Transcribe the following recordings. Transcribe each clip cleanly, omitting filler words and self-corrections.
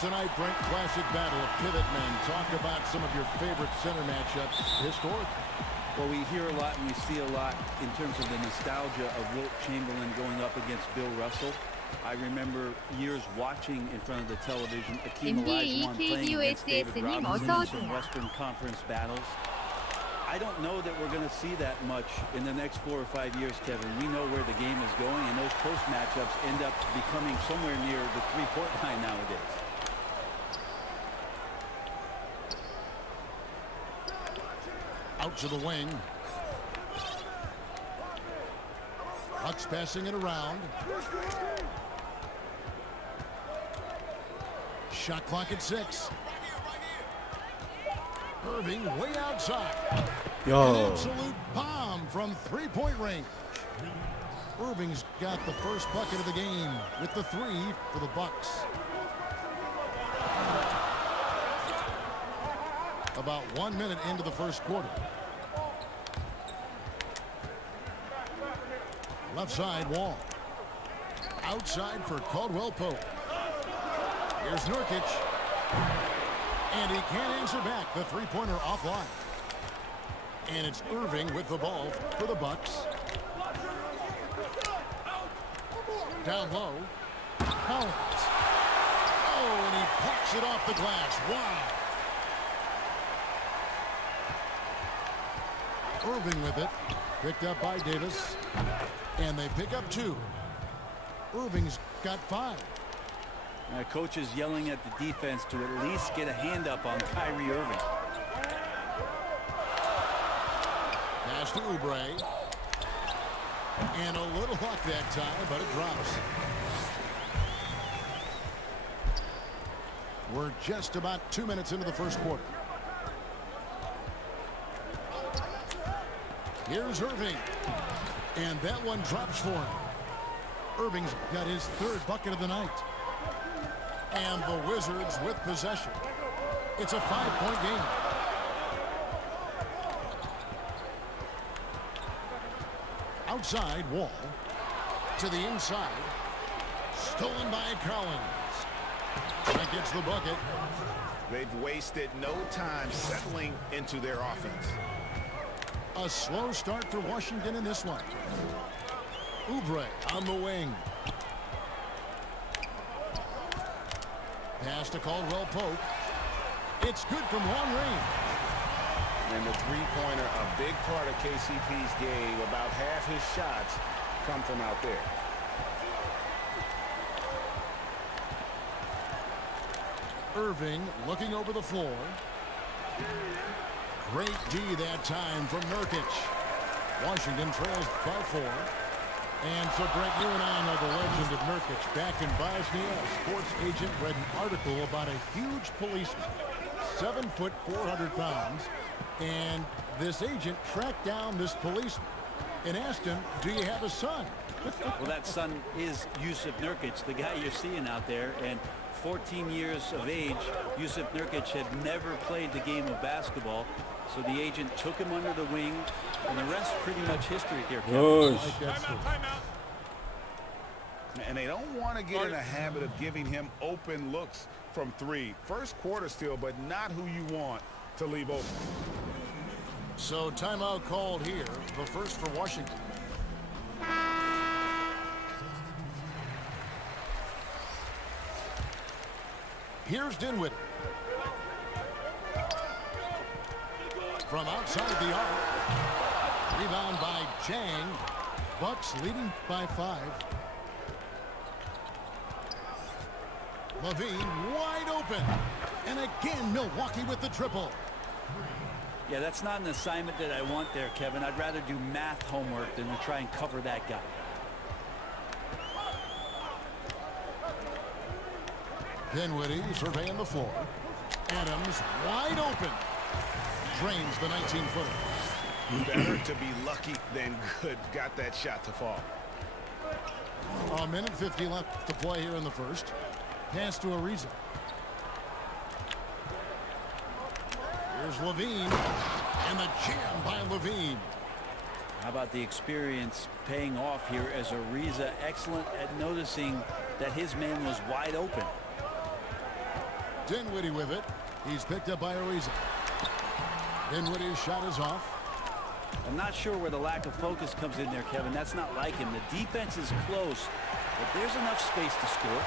tonight, Brent, classic battle of pivot men. Talk about some of your favorite center matchups historically. Well, we hear a lot and we see a lot in terms of the nostalgia of Wilt Chamberlain going up against Bill Russell. I remember years watching in front of the television Akeem Olajuwon playing against David Robinson in some Western Conference battles. I don't know that we're going to see that much in the next 4 or 5 years, Kevin. We know where the game is going, and those post matchups end up becoming somewhere near the three-point line nowadays. Out to the wing. Bucks passing it around. Shot clock at 6. Irving way outside. An absolute bomb from three-point range. Irving's got the first bucket of the game with the 3 for the Bucks. About 1 minute into the first quarter. Left side, Wall. Outside for Caldwell Pope. Here's Nurkic. And he can't answer back. The three-pointer offline. And it's Irving with the ball for the Bucks. Down low. Collins. Oh, and he pops it off the glass. Wow. Irving with it. Picked up by Davis. And they pick up 2. Irving's got 5. Coach is yelling at the defense to at least get a hand up on Kyrie Irving. Pass to Oubre. And a little luck that time, but it drops. We're just about 2 minutes into the first quarter. Here's Irving. And that one drops for him. Irving's got his 3rd bucket of the night. And the Wizards with possession. It's a 5-point game. Outside, Wall. To the inside. Stolen by Collins. That gets the bucket. They've wasted no time settling into their offense. A slow start for Washington in this one. Oubre on the wing. Pass to Caldwell Pope. It's good from long range. And the three-pointer, a big part of KCP's game. About half his shots come from out there. Irving looking over the floor. Great D that time from Nurkic. Washington trails by 4. And so, Brent, you and I know the legend of Nurkic. Back in Bosnia, a sports agent read an article about a huge policeman, 7 foot, 400 pounds. And this agent tracked down this policeman and asked him, do you have a son? Well, that son is Jusuf Nurkic, the guy you're seeing out there. And 14 years of age, Jusuf Nurkic had never played the game of basketball. So the agent took him under the wing, and the rest pretty much history here. And they don't want to get in a habit of giving him open looks from 3. First quarter still, but not who you want to leave open. So timeout called here, the first for Washington. Here's Dinwiddie. From outside the arc. Rebound by Chang. Bucks leading by 5. Levine wide open. And again, Milwaukee with the triple. Yeah, that's not an assignment that I want there, Kevin. I'd rather do math homework than to try and cover that guy. Dinwiddie surveying the floor. Adams wide open. Drains the 19-footer. Better to be lucky than good. Got that shot to fall. A minute 50 left to play here in the first. Pass to Ariza. Here's Levine. And the jam by Levine. How about the experience paying off here as Ariza excellent at noticing that his man was wide open. Dinwiddie with it. He's picked up by Ariza. Dinwiddie's shot is off. I'm not sure where the lack of focus comes in there, Kevin. That's not like him. The defense is close, but there's enough space to score.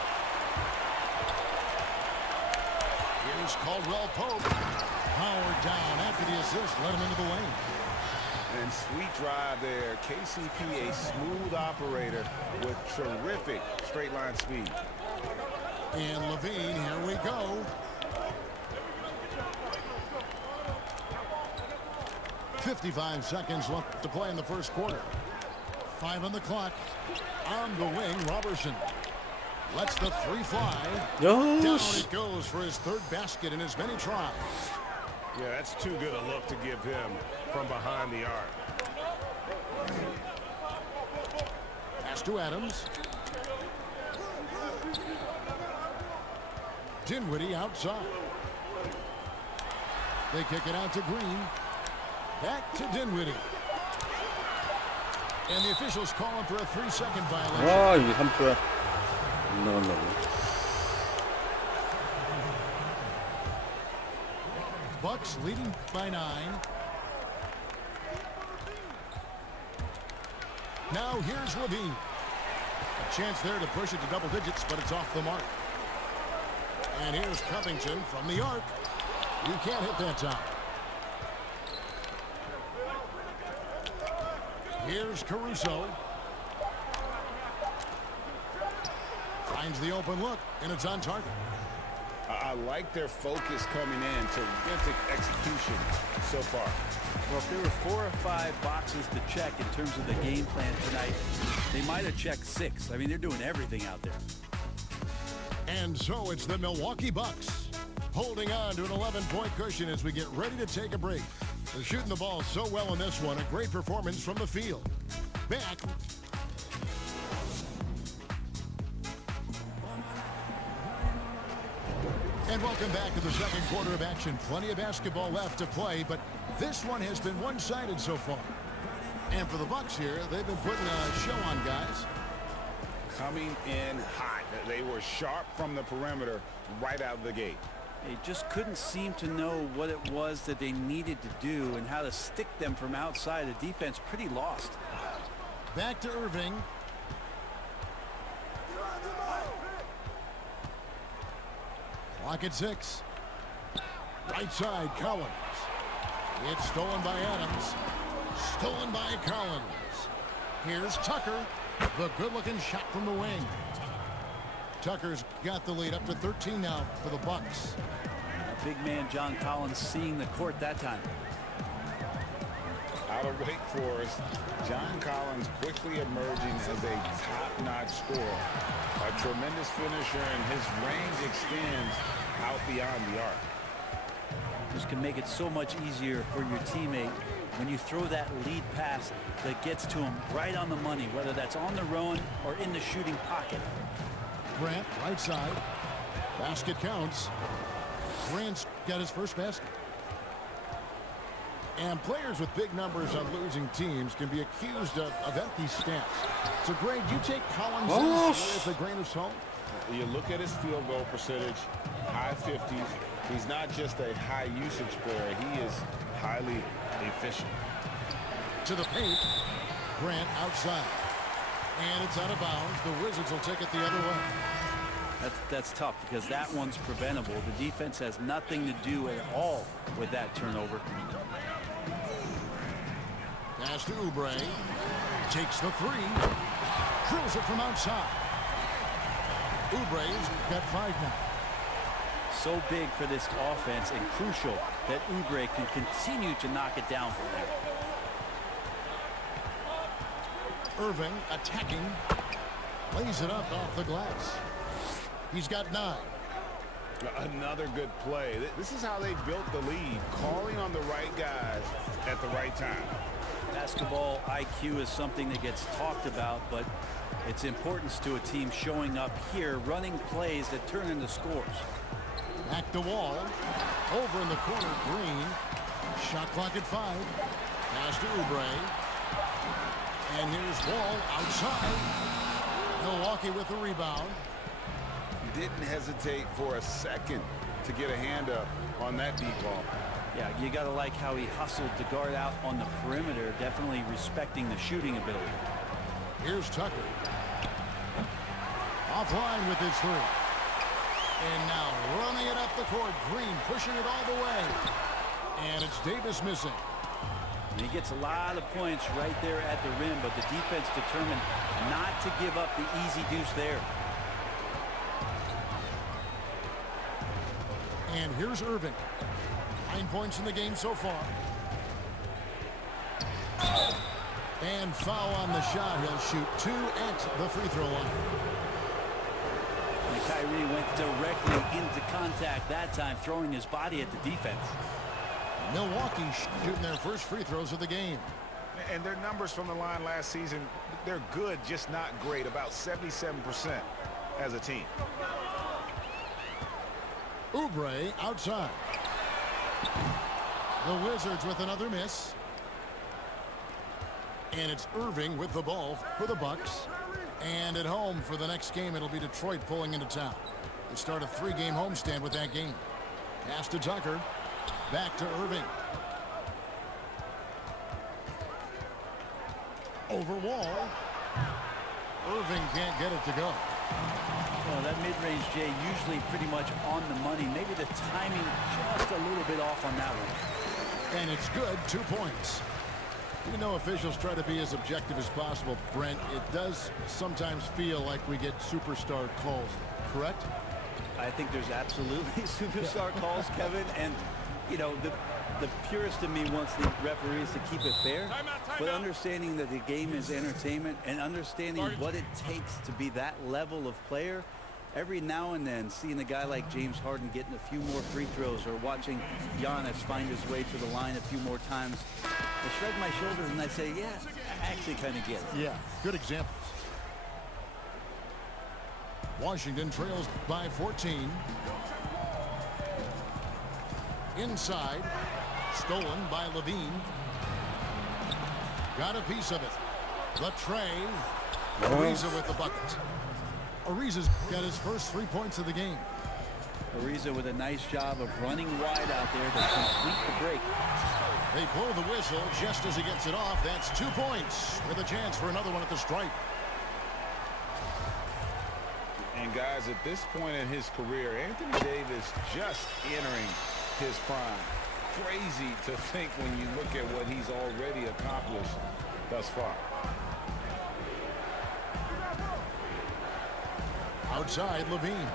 Here's Caldwell Pope. Howard down after the assist. Let him into the lane. And sweet drive there. KCP, a smooth operator with terrific straight line speed. And Levine, here we go. 55 seconds left to play in the first quarter. 5 on the clock. On the wing, Robertson lets the three fly. Down it goes for his third basket in as many tries. Yeah, that's too good a look to give him from behind the arc. Pass to Adams. Dinwiddie outside. They kick it out to Green. Back to Dinwiddie. And the officials call him for a 3-second violation. 아, 이게 3초야. 안 나간다고. Bucks leading by 9. Now here's Levine. A chance there to push it to double digits, but it's off the mark. And here's Covington from the arc. You can't hit that time. Here's Caruso. Finds the open look, and it's on target. I like their focus coming in. Terrific execution so far. Well, if there were 4 or 5 boxes to check in terms of the game plan tonight, they might have checked 6. I mean, they're doing everything out there. And so it's the Milwaukee Bucks holding on to an 11-point cushion as we get ready to take a break. They're shooting the ball so well in this one. A great performance from the field. Back. And welcome back to the second quarter of action. Plenty of basketball left to play, but this one has been one-sided so far. And for the Bucks here, they've been putting a show on, guys. Coming in hot. They were sharp from the perimeter right out of the gate. They just couldn't seem to know what it was that they needed to do and how to stick them from outside. The defense pretty lost. Back to Irving. Clock at 6. Right side, Collins. It's stolen by Adams. Stolen by Collins. Here's Tucker. The good-looking shot from the wing. Tucker's got the lead up to 13 now for the Bucks. Big man John Collins seeing the court that time. Out of Wake Forest, John Collins quickly emerging as a top-notch scorer. A tremendous finisher, and his range extends out beyond the arc. This can make it so much easier for your teammate when you throw that lead pass that gets to him right on the money, whether that's on the run or in the shooting pocket. Grant, right side. Basket counts. Grant's got his first basket. And players with big numbers on losing teams can be accused of empty stats. So, Greg, you take Collins with a grain of salt? You look at his field goal percentage, high 50s. He's not just a high usage player. He is highly efficient. To the paint. Grant outside. And it's out of bounds. The Wizards will take it the other way. That's tough because that one's preventable. The defense has nothing to do at all with that turnover. Pass to Oubre. Takes the 3. Drills it from outside. Oubre's got 5 now. So big for this offense and crucial that Oubre can continue to knock it down from there. Irving attacking. Lays it up off the glass. He's got 9. Another good play. This is how they built the lead, calling on the right guys at the right time. Basketball IQ is something that gets talked about, but its importance to a team showing up here, running plays that turn into scores. Back to Wall. Over in the corner, Green. Shot clock at 5. Pass to Oubre. And here's Wall outside. Milwaukee with the rebound. Didn't hesitate for a second to get a hand up on that deep ball. Yeah, you got to like how he hustled to guard out on the perimeter, definitely respecting the shooting ability. Here's Tucker. Offline with his three. And now running it up the court. Green pushing it all the way. And it's Davis missing. He gets a lot of points right there at the rim, but the defense determined not to give up the easy deuce there. And here's Irving. 9 points in the game so far. And foul on the shot. He'll shoot 2 at the free throw line. And Kyrie went directly into contact that time, throwing his body at the defense. Milwaukee shooting their first free throws of the game. And their numbers from the line last season, they're good, just not great. About 77% as a team. Oubre outside. The Wizards with another miss. And it's Irving with the ball for the Bucks. And at home for the next game, it'll be Detroit pulling into town. They start a 3-game homestand with that game. Pass to Tucker. Back to Irving. Over Wall. Irving can't get it to go. Well, that mid-range, Jay, usually pretty much on the money. Maybe the timing just a little bit off on that one. And it's good, 2 points. Even though officials try to be as objective as possible, Brent, it does sometimes feel like we get superstar calls, correct? I think there's absolutely superstar calls, Kevin. And, you know, the purist in me wants the referees to keep it fair. But understanding that the game is entertainment and understanding what it takes to be that level of player, every now and then seeing a guy like James Harden getting a few more free throws or watching Giannis find his way to the line a few more times, I shrug my shoulders and I say, yeah, I actually kind of get it. Yeah, good examples. Washington trails by 14. Inside, stolen by Levine. Got a piece of it. The tray. Ariza with the bucket. Ariza's got his first 3 points of the game. Ariza with a nice job of running wide out there to complete the break. They blow the whistle just as he gets it off. That's 2 points with a chance for another one at the stripe. And guys, at this point in his career, Anthony Davis just entering his prime. Crazy to think when you look at what he's already accomplished thus far. Outside, Levine.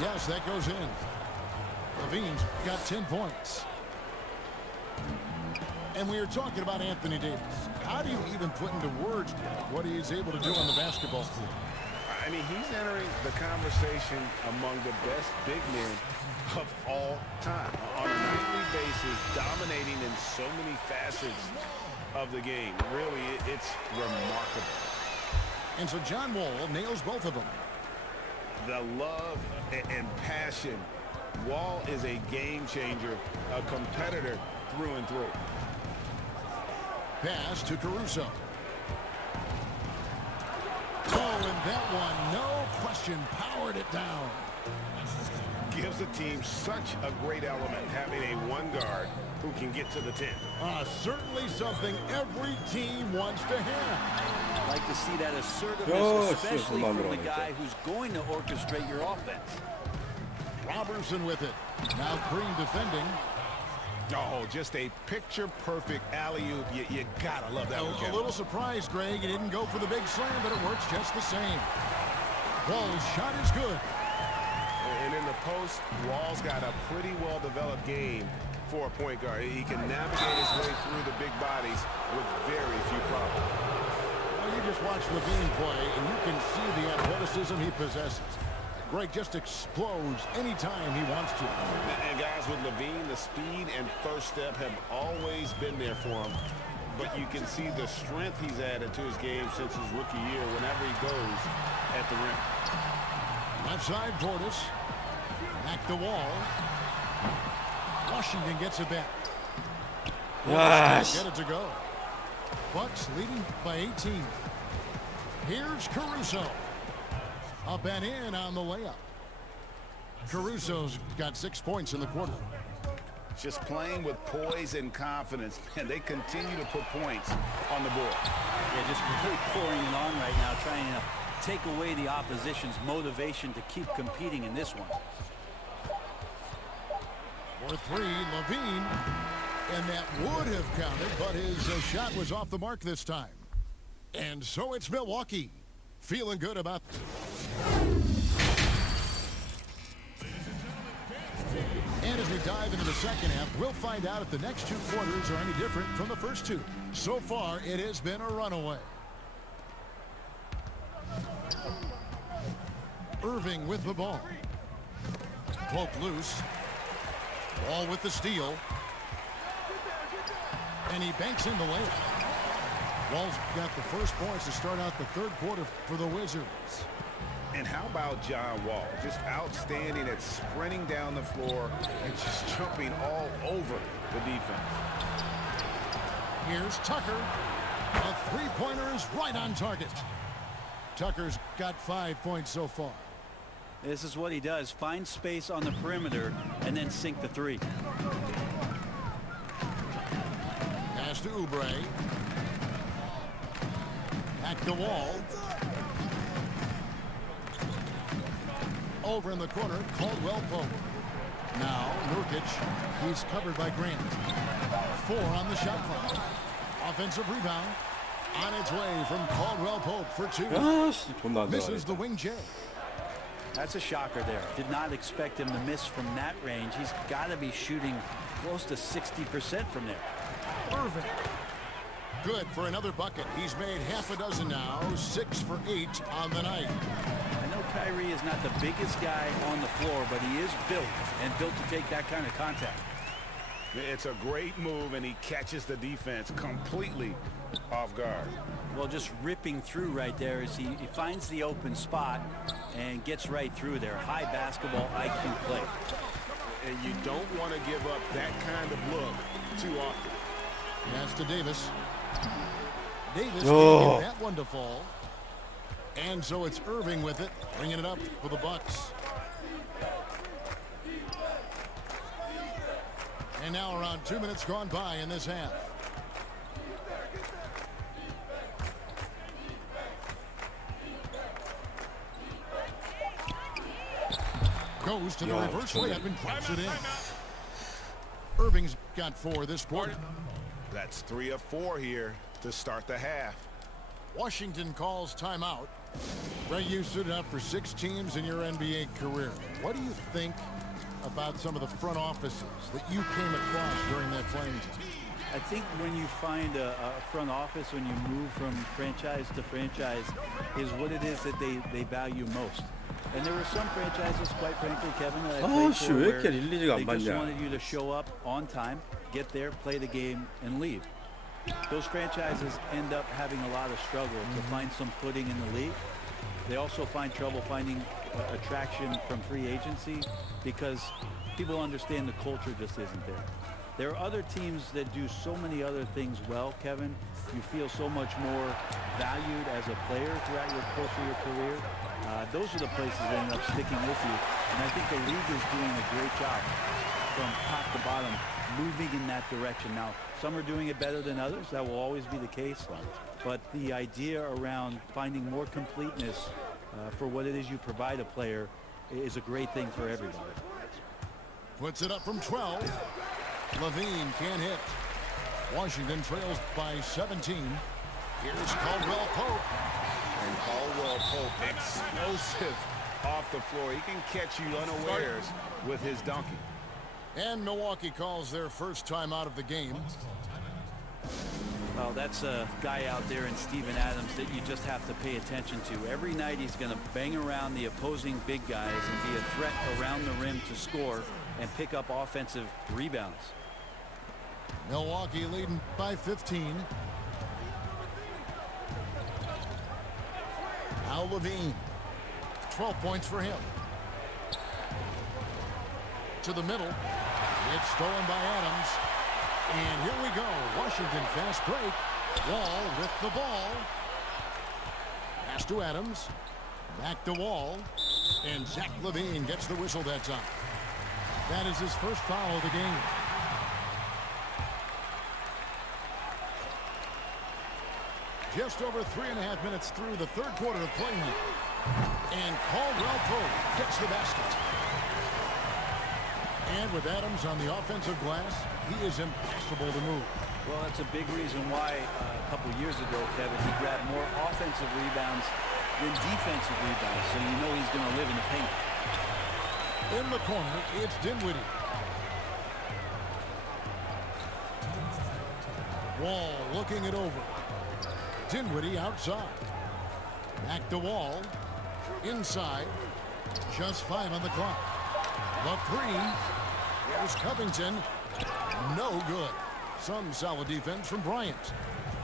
Yes, that goes in. Levine's got 10 points. And we are talking about Anthony Davis. How do you even put into words what he is able to do on the basketball floor? I mean, he's entering the conversation among the best big men of all time. On a nightly basis, dominating in so many facets of the game. Really, it's remarkable. And so John Wall nails both of them. The love and passion. Wall is a game changer, a competitor through and through. Pass to Caruso. Oh, and that one, no question, powered it down. Gives the team such a great element, having a one guard who can get to the 10. Certainly something every team wants to have. I like to see that assertiveness, especially from the guy who's going to orchestrate your offense. Robertson with it. Now Green defending. Oh, just a picture-perfect alley-oop. You gotta love that one, Kevin. A little surprised, Greg. He didn't go for the big slam, but it works just the same. Wall's shot is good. And in the post, Wall's got a pretty well-developed game for a point guard. He can navigate his way through the big bodies with very few problems. Well, you just watch Levine play, and you can see the athleticism he possesses. Greg just explodes anytime he wants to. And guys, with Levine, the speed and first step have always been there for him. But you can see the strength he's added to his game since his rookie year whenever he goes at the rim. Left side, Portis. Back the Wall. Washington gets it back. Yes. Get it to go. Bucks leading by 18. Here's Caruso. Up and in on the layup. Caruso's got 6 points in the quarter. Just playing with poise and confidence, and they continue to put points on the board. Yeah, just really pouring it on right now, trying to take away the opposition's motivation to keep competing in this one. For three, Levine. And that would have counted, but his shot was off the mark this time. And so it's Milwaukee. Feeling good about... And as we dive into the second half, we'll find out if the next 2 quarters are any different from the first 2. So far, it has been a runaway. Irving with the ball. Poke loose. Wall with the steal. And he banks in the layup. Wall's got the first points to start out the third quarter for the Wizards. And how about John Wall? Just outstanding at sprinting down the floor and just jumping all over the defense. Here's Tucker. A three-pointer is right on target. Tucker's got 5 points so far. This is what he does. Find space on the perimeter and then sink the three. Pass to Oubre. Back to Wall. Over in the corner, Caldwell Pope. Now, Nurkic. He's covered by Grant. 4 on the shot clock. Offensive rebound. On its way from Caldwell Pope for 2. 아씨 존나 안 Misses the 들어가네. wing J. That's a shocker there. Did not expect him to miss from that range. He's got to be shooting close to 60% from there. Irving. Good for another bucket. He's made half a dozen now. 6 for 8 on the night. I know Kyrie is not the biggest guy on the floor, but he is built and built to take that kind of contact. It's a great move, and he catches the defense completely off guard. Well, just ripping through right there as he finds the open spot and gets right through there. High basketball IQ play. And you don't want to give up that kind of look too often. Pass to Davis. Davis can't get that one to fall. And so it's Irving with it, bringing it up for the Bucks. And now around 2 minutes gone by in this half. Goes to the reverse layup and drops it in. Irving's got 4 this quarter. That's 3 of 4 here to start the half. Washington calls timeout. Ray, you suited up for 6 teams in your NBA career. What do you think about some of the front offices that you came across during that playing time? I think when you find a front office, when you move from franchise to franchise, is what it is that they value most. And there were some franchises, quite frankly, Kevin, that I played for where they just wanted you to show up on time, get there, play the game, and leave. Those franchises end up having a lot of struggle to find some footing in the league. They also find trouble finding attraction from free agency because people understand the culture just isn't there. There are other teams that do so many other things well, Kevin. You feel so much more valued as a player throughout your course of your career. Those are the places that end up sticking with you. And I think the league is doing a great job from top to bottom, moving in that direction. Now, some are doing it better than others. That will always be the case. But the idea around finding more completeness for what it is you provide a player is a great thing for everybody. Puts it up from 12. Levine can't hit. Washington trails by 17. Here's Caldwell Pope. And Caldwell Pope, explosive off the floor. He can catch you unawares with his dunking. And Milwaukee calls their first time out of the game. Well, that's a guy out there in Steven Adams that you just have to pay attention to. Every night he's going to bang around the opposing big guys and be a threat around the rim to score and pick up offensive rebounds. Milwaukee leading by 15. Now Levine. 12 points for him. To the middle. It's stolen by Adams. And here we go. Washington fast break. Wall with the ball. Pass to Adams. Back to Wall. And Zach LaVine gets the whistle that time. That is his first foul of the game. Just over 3.5 minutes through the third quarter of play here. And Caldwell Pope gets the basket. And with Adams on the offensive glass, he is impossible to move. Well, that's a big reason why a couple years ago, Kevin, he grabbed more offensive rebounds than defensive rebounds. So you know he's going to live in the paint. In the corner, it's Dinwiddie. Wall looking it over. Dinwiddie outside. Back to Wall. Inside. Just 5 on the clock. The three. There's Covington. No good. Some solid defense from Bryant.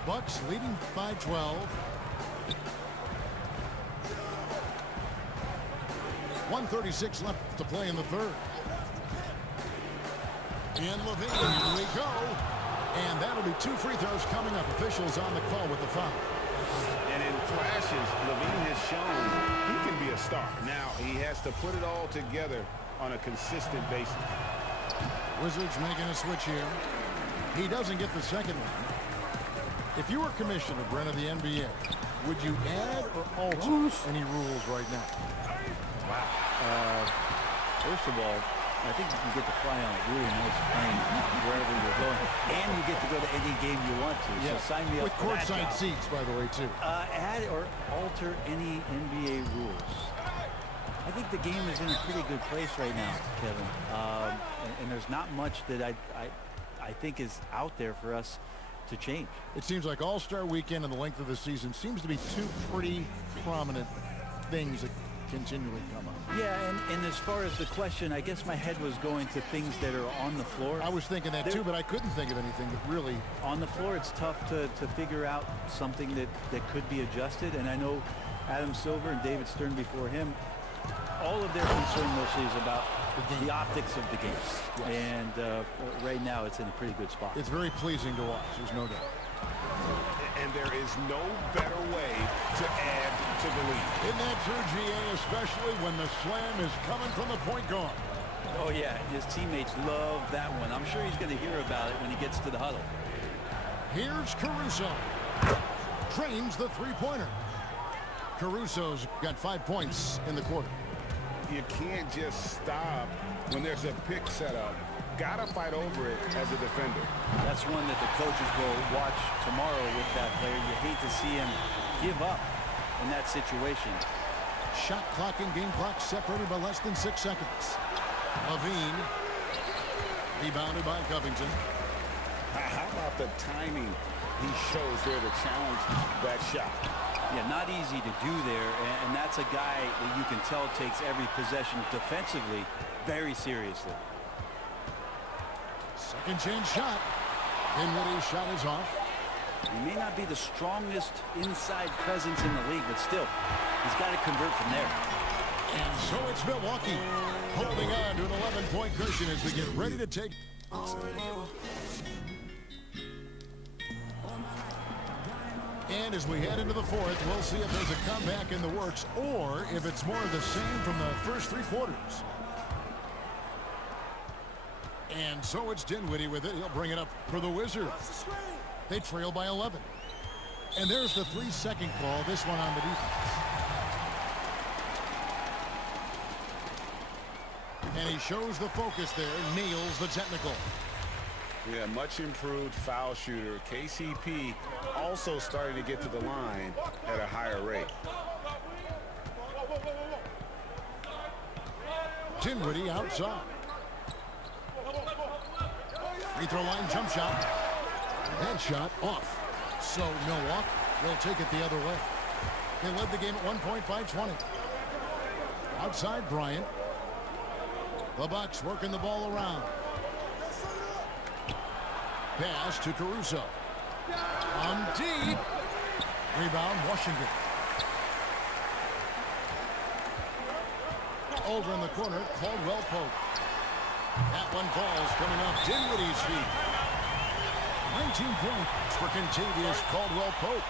Bucks leading by 12. 1:36 left to play in the third. And LaVine, here we go. And that'll be 2 free throws coming up. Officials on the call with the foul. And in flashes, LaVine has shown he can be a star. Now he has to put it all together on a consistent basis. Wizards making a switch here. He doesn't get the second one. If you were commissioner, Brent, of the NBA, would you add or alter any rules right now? Wow. First of all, I think you can get to fly on a really nice plane wherever you're going. And you get to go to any game you want to. Yes. So sign me up with for that courtside job. seats, by the way, too. Add or alter any NBA rules. I think the game is in a pretty good place right now, Kevin. And there's not much that I think is out there for us to change. It seems like All-Star Weekend and the length of the season seems to be 2 pretty prominent things that continually come up. Yeah, and as far as the question, I guess my head was going to things that are on the floor. I was thinking that too, but I couldn't think of anything that really... On the floor, it's tough to figure out something that could be adjusted. And I know Adam Silver and David Stern before him, all of their concern mostly is about the optics of the game. Yes. And right now, it's in a pretty good spot. It's very pleasing to watch, there's no doubt. And there is no better way to add to the lead. In that true, GA, especially when the slam is coming from the point guard. Oh, yeah, his teammates love that one. I'm sure he's going to hear about it when he gets to the huddle. Here's Caruso. Drains the three-pointer. Caruso's got 5 points in the quarter. You can't just stop when there's a pick set up. Gotta fight over it as a defender. That's one that the coaches will watch tomorrow with that player. You hate to see him give up in that situation. Shot clock and game clock separated by less than 6 seconds. LaVine. Rebounded by Covington. How about the timing he shows there to challenge that shot? Yeah, not easy to do there, and that's a guy that you can tell takes every possession defensively very seriously. Second chance shot. Dinwiddie's shot is off. He may not be the strongest inside presence in the league, but still, he's got to convert from there. And so it's Milwaukee holding on to an 11-point cushion as we get ready to take. And as we head into the fourth, we'll see if there's a comeback in the works or if it's more of the same from the first 3 quarters. And so it's Dinwiddie with it. He'll bring it up for the Wizards. They trail by 11. And there's the 3-second call, this one on the defense. And he shows the focus there, nails the technical. Yeah, much improved foul shooter. KCP also starting to get to the line at a higher rate. Dinwiddie outside. Free throw line jump shot. That shot off. So Milwaukee will take it the other way. They led the game at 1 point by 20. Outside Bryant. The Bucks working the ball around. Pass to Caruso. On deep. Rebound Washington. Over in the corner, Caldwell Pope. That one falls coming off Dinwiddie's feet. 19 points for Kentavious Caldwell-Pope.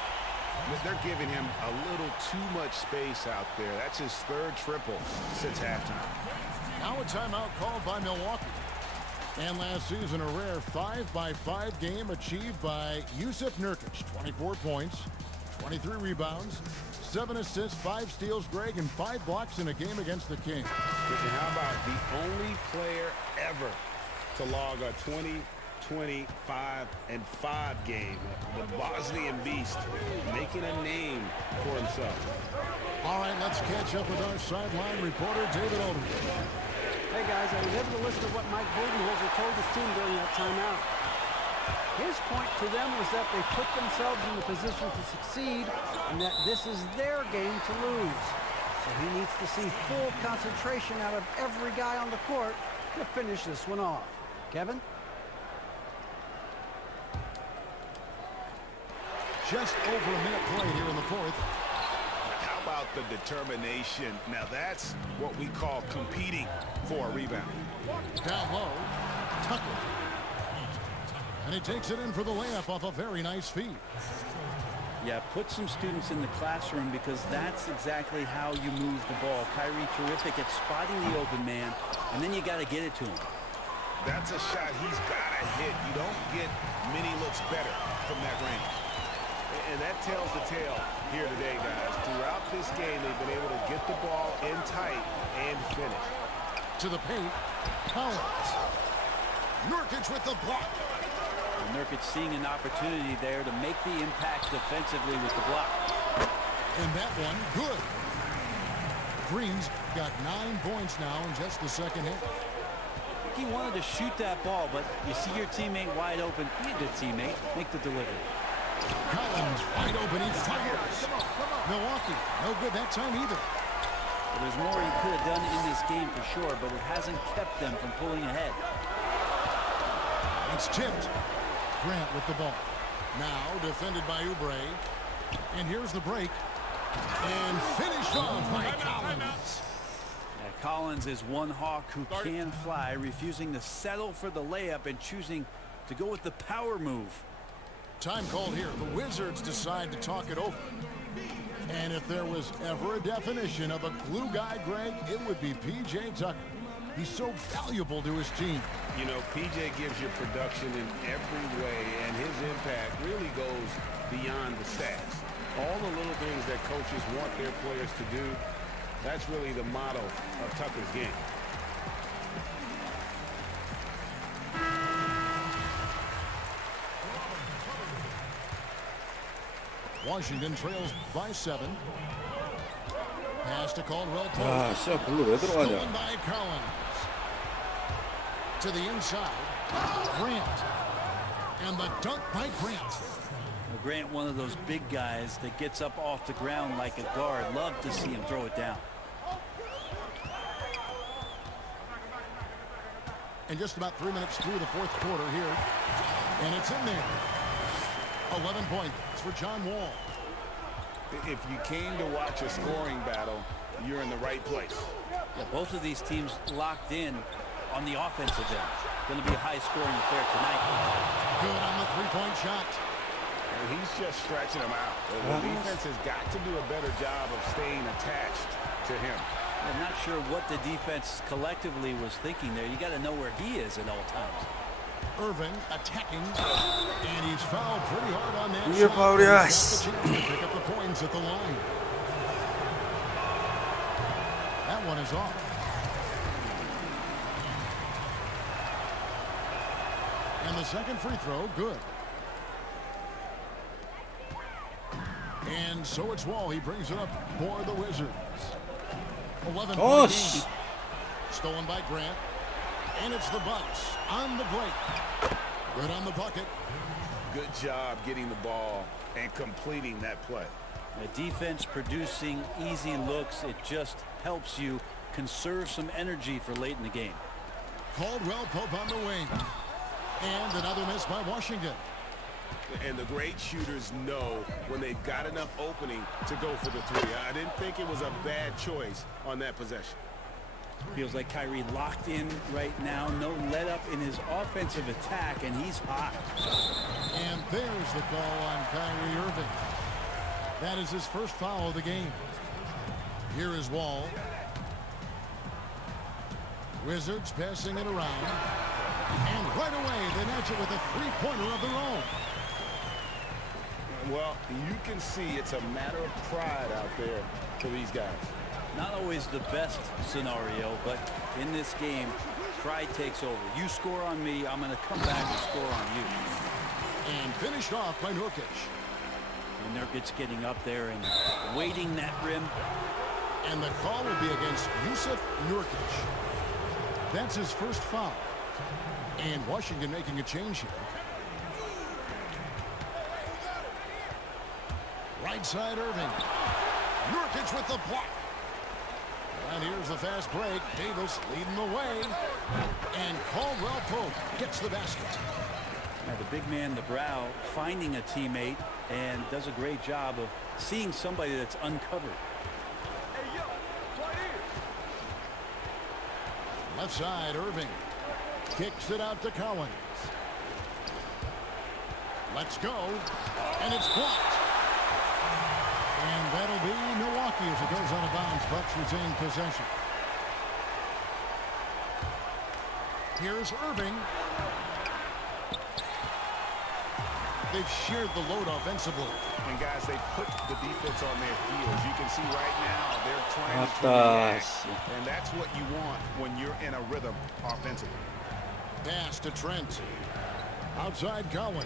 They're giving him a little too much space out there. That's his third triple since halftime. Now a timeout called by Milwaukee. And last season, a rare 5-by-5 game achieved by Jusuf Nurkic. 24 points, 23 rebounds, 7 assists, 5 steals, Greg, and 5 blocks in a game against the Kings. And how about the only player ever to log a 20, 25, and 5 game, the Bosnian Beast, making a name for himself. All right, let's catch up with our sideline reporter, David Aldridge. Hey guys, I was able to listen to what Mike Budenholzer told his team during that timeout. His point to them was that they put themselves in the position to succeed and that this is their game to lose. So he needs to see full concentration out of every guy on the court to finish this one off. Kevin? Just over a minute played here in the fourth. How about the determination? Now that's what we call competing for a rebound. Down low, Tucker. And he takes it in for the layup off a very nice feed. Yeah, put some students in the classroom because that's exactly how you move the ball. Kyrie terrific at spotting the open man, and then you got to get it to him. That's a shot he's got to hit. You don't get many looks better from that range. And that tells the tale here today, guys. Throughout this game, they've been able to get the ball in tight and finish. To the paint, Collins. Nurkic with the block. And Nurkic seeing an opportunity there to make the impact defensively with the block. And that one, good. Green's got 9 points now in just the second half. He wanted to shoot that ball, but you see your teammate wide open. Be a good teammate. Make the delivery. Collins wide open, he fires. Milwaukee, no good that time either. Well, there's more he could have done in this game for sure, but it hasn't kept them from pulling ahead. It's tipped. Grant with the ball. Now defended by Oubre. And here's the break. And finished off by Collins. Collins is one hawk who can fly, refusing to settle for the layup and choosing to go with the power move. Time called here. The Wizards decide to talk it over. And if there was ever a definition of a glue guy, Greg, it would be P.J. Tucker. He's so valuable to his team. You know, P.J. gives you production in every way, and his impact really goes beyond the stats. All the little things that coaches want their players to do, that's really the motto of Tucker's game. Washington trails by 7. Pass to Caldwell-Pope. 아, 진짜 별로 왜 들어가냐? Stolen by Collins. To the inside. Grant. And the dunk by Grant. Well, Grant, one of those big guys that gets up off the ground like a guard. Love to see him throw it down. And just about 3 minutes through the fourth quarter here. And it's in there. 11 points for John Wall. If you came to watch a scoring battle, you're in the right place. Yeah, both of these teams locked in on the offensive end. Going to be a high-scoring affair tonight. Good on the three-point shot. And he's just stretching him out. The defense has got to do a better job of staying attached to him. I'm not sure what the defense collectively was thinking there. You got to know where he is at all times. Irving attacking, and he's fouled pretty hard on that 이게 shot. 파울이야. He's got the chance to pick up the points at the line. That one is off. And the second free throw, good. And so it's Wall. He brings it up for the Wizards. 11 Oh, points. Stolen by Grant. And it's the Bucks on the break. Good on the bucket. Good job getting the ball and completing that play. The defense producing easy looks. It just helps you conserve some energy for late in the game. Caldwell-Pope on the wing. And another miss by Washington. And the great shooters know when they've got enough opening to go for the three. I didn't think it was a bad choice on that possession. Feels like Kyrie locked in right now. No let up in his offensive attack, and he's hot. And there's the call on Kyrie Irving. That is his first foul of the game. Here is Wall. Wizards passing it around. And right away, they match it with a three-pointer of their own. Well, you can see it's a matter of pride out there for these guys. Not always the best scenario, but in this game, pride takes over. You score on me, I'm going to come back and score on you. And finished off by Nurkic. And Nurkic getting up there and waiting that rim. And the call will be against Yusuf Nurkic. That's his first foul. And Washington making a change here. Right side Irving. Nurkic with the block. And here's the fast break. Davis leading the way. And Caldwell Pope gets the basket. Now the big man, the brow, finding a teammate and does a great job of seeing somebody that's uncovered. Left side Irving. Kicks it out to Collins. Let's go. And it's blocked. And that'll be Milwaukee as it goes out of bounds. Bucks retain possession. Here's Irving. They've shared the load offensively. And guys, they put the defense on their heels. You can see right now they're trying to 맞다. react. And that's what you want when you're in a rhythm offensively. Pass to Trent. Outside Collins.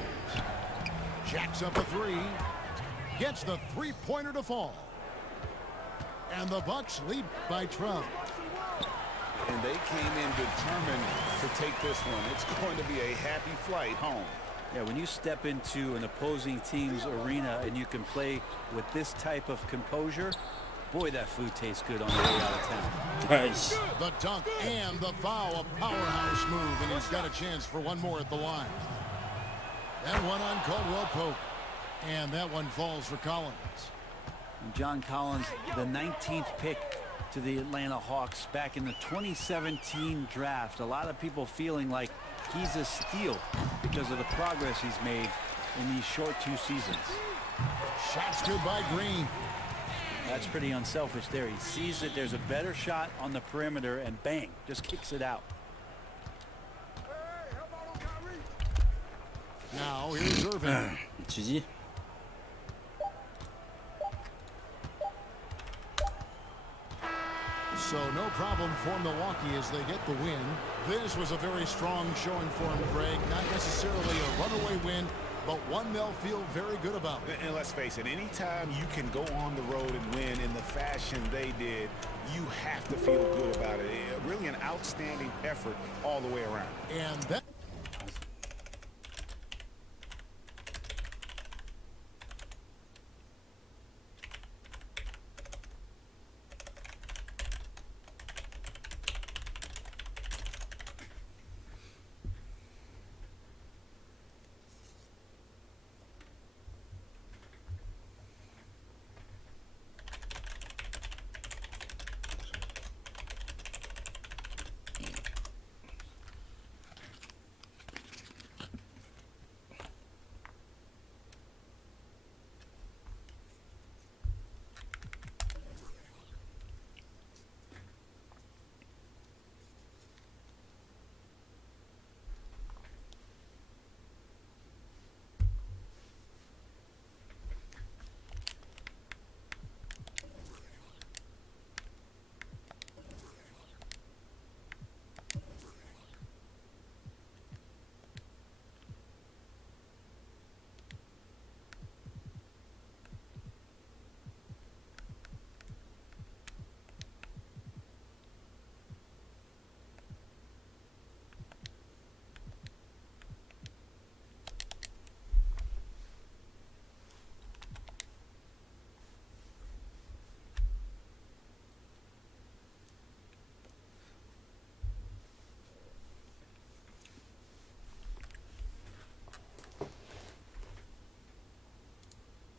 Jacks up a three. Gets the three-pointer to fall. And the Bucks lead by 12. And they came in determined to take this one. It's going to be a happy flight home. Yeah, when you step into an opposing team's arena and you can play with this type of composure, boy, that food tastes good on the way out of town. 아이씨. The dunk and the foul, a powerhouse move, and he's got a chance for one more at the line. That one on Caldwell Pope, and that one falls for Collins. And John Collins, the 19th pick to the Atlanta Hawks back in the 2017 draft. A lot of people feeling like he's a steal because of the progress he's made in these short 2 seasons. Shots good by Green. That's pretty unselfish there. He sees that there's a better shot on the perimeter and bang, just kicks it out. Now here's Irving. 지지? So no problem for Milwaukee as they get the win. This was a very strong showing for him, Greg. Not necessarily a runaway win, but one they'll feel very good about. And let's face it, anytime you can go on the road and win in the fashion they did, you have to feel good about it. Really an outstanding effort all the way around. And that